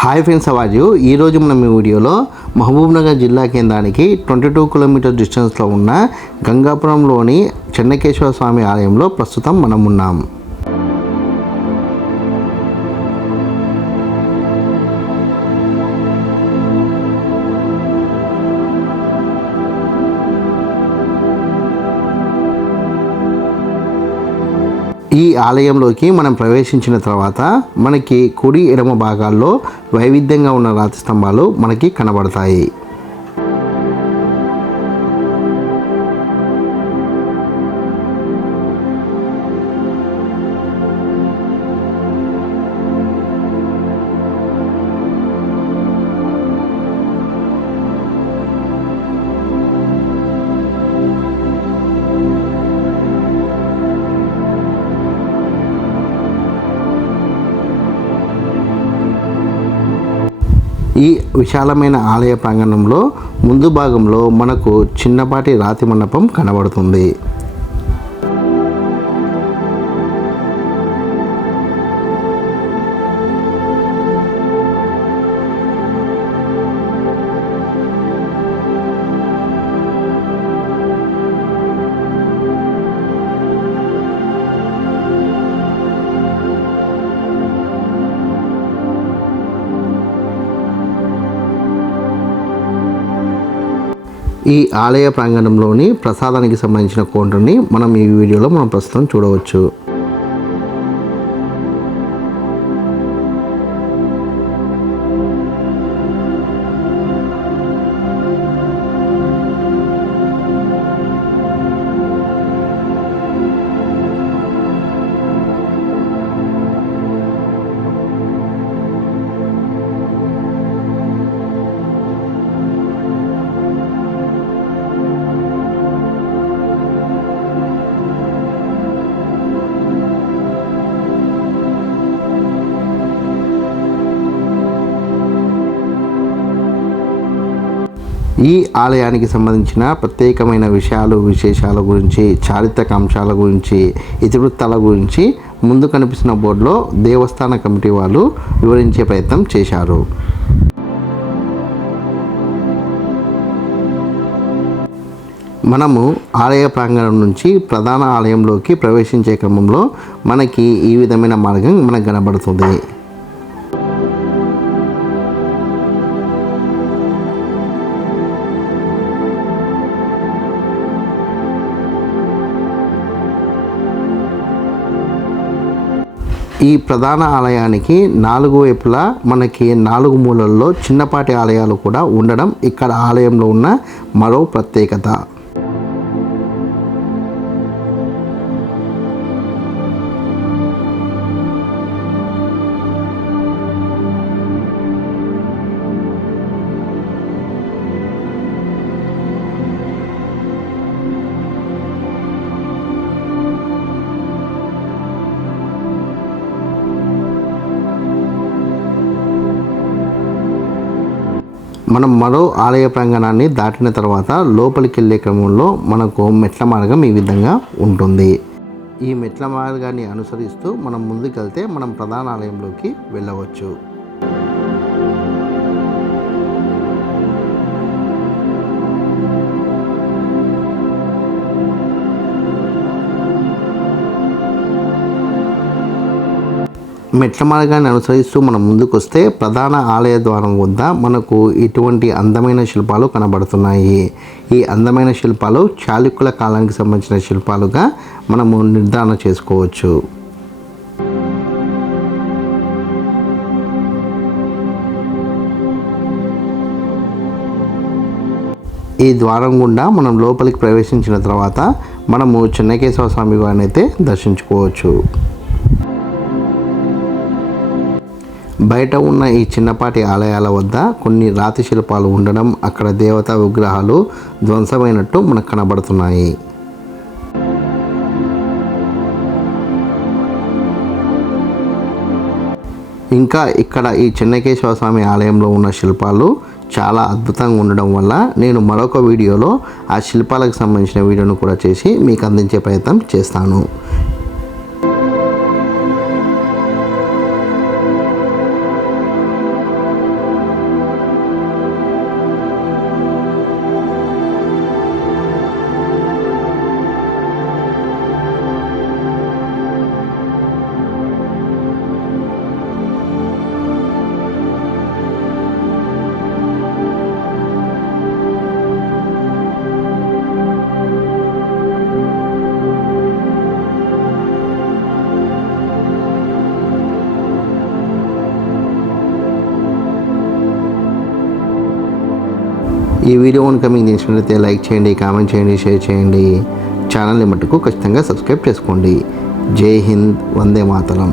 Hi friends, అవాజు ఈరోజు మనం ఈ వీడియోలో మహబూబ్నగర్ జిల్లా కేంద్రానికి 22 కిలోమీటర్ డిస్టెన్స్లో ఉన్న గంగాపురంలోని చెన్నకేశవ స్వామి ఆలయంలో ప్రస్తుతం మనం ఉన్నాం. ఈ ఆలయంలోకి మనం ప్రవేశించిన తర్వాత మనకి కుడి ఎడమ భాగాల్లో వైవిధ్యంగా ఉన్న రాతి స్తంభాలు మనకి కనబడతాయి. ఈ విశాలమైన ఆలయ ప్రాంగణంలో ముందు భాగంలో మనకు చిన్నపాటి రాతి మండపం కనబడుతుంది. ఈ ఆలయ ప్రాంగణంలోని ప్రసాదానికి సంబంధించిన కౌంటర్ని మనం ఈ వీడియోలో ప్రస్తుతం చూడవచ్చు. ఈ ఆలయానికి సంబంధించిన ప్రత్యేకమైన విశేషాల గురించి, చారిత్రక అంశాల గురించి, ఇతివృత్తాల గురించి ముందు కనిపిస్తున్న బోర్డులో దేవస్థాన కమిటీ వాళ్ళు వివరించే ప్రయత్నం చేశారు. మనము ఆలయ ప్రాంగణం నుంచి ప్రధాన ఆలయంలోకి ప్రవేశించే క్రమంలో మనకి ఈ విధమైన మార్గం మనకు కనబడుతుంది. ఈ ప్రధాన ఆలయానికి 4 వైపులా మనకి 4 మూలల్లో చిన్నపాటి ఆలయాలు కూడా ఉండడం ఇక్కడ ఆలయంలో ఉన్న మరో ప్రత్యేకత. మనం మరో ఆలయ ప్రాంగణాన్ని దాటిన తర్వాత లోపలికి వెళ్ళే క్రమంలో మనకు మెట్ల మార్గం ఈ విధంగా ఉంటుంది. ఈ మెట్ల మార్గాన్ని అనుసరిస్తూ మనం ముందుకెళ్తే మనం ప్రధాన ఆలయంలోకి వెళ్ళవచ్చు. మెట్ల మార్గాన్ని అనుసరిస్తూ మనం ముందుకు వస్తే ప్రధాన ఆలయ ద్వారం వద్ద మనకు ఇటువంటి అందమైన శిల్పాలు కనబడుతున్నాయి. ఈ అందమైన శిల్పాలు చాళుక్యుల కాలానికి సంబంధించిన శిల్పాలుగా మనము నిర్ధారణ చేసుకోవచ్చు. ఈ ద్వారం గుండా మనం లోపలికి ప్రవేశించిన తర్వాత మనము చెన్నకేశవ స్వామి వారిని అయితే దర్శించుకోవచ్చు. బయట ఉన్న ఈ చిన్నపాటి ఆలయాల వద్ద కొన్ని రాతి శిల్పాలు ఉండడం, అక్కడ దేవతా విగ్రహాలు ధ్వంసమైనట్టు మనకు కనబడుతున్నాయి. ఇంకా ఇక్కడ ఈ చెన్నకేశవ స్వామి ఆలయంలో ఉన్న శిల్పాలు చాలా అద్భుతంగా ఉండడం వల్ల నేను మరొక వీడియోలో ఆ శిల్పాలకు సంబంధించిన వీడియోను కూడా చేసి మీకు అందించే ప్రయత్నం చేస్తాను. ఈ వీడియో కనుక మీకు నచ్చినట్లయితే లైక్ చేయండి, కామెంట్ చేయండి, షేర్ చేయండి. ఛానల్ని మట్టుకు ఖచ్చితంగా సబ్స్క్రైబ్ చేసుకోండి. జై హింద్, వందే మాతరం.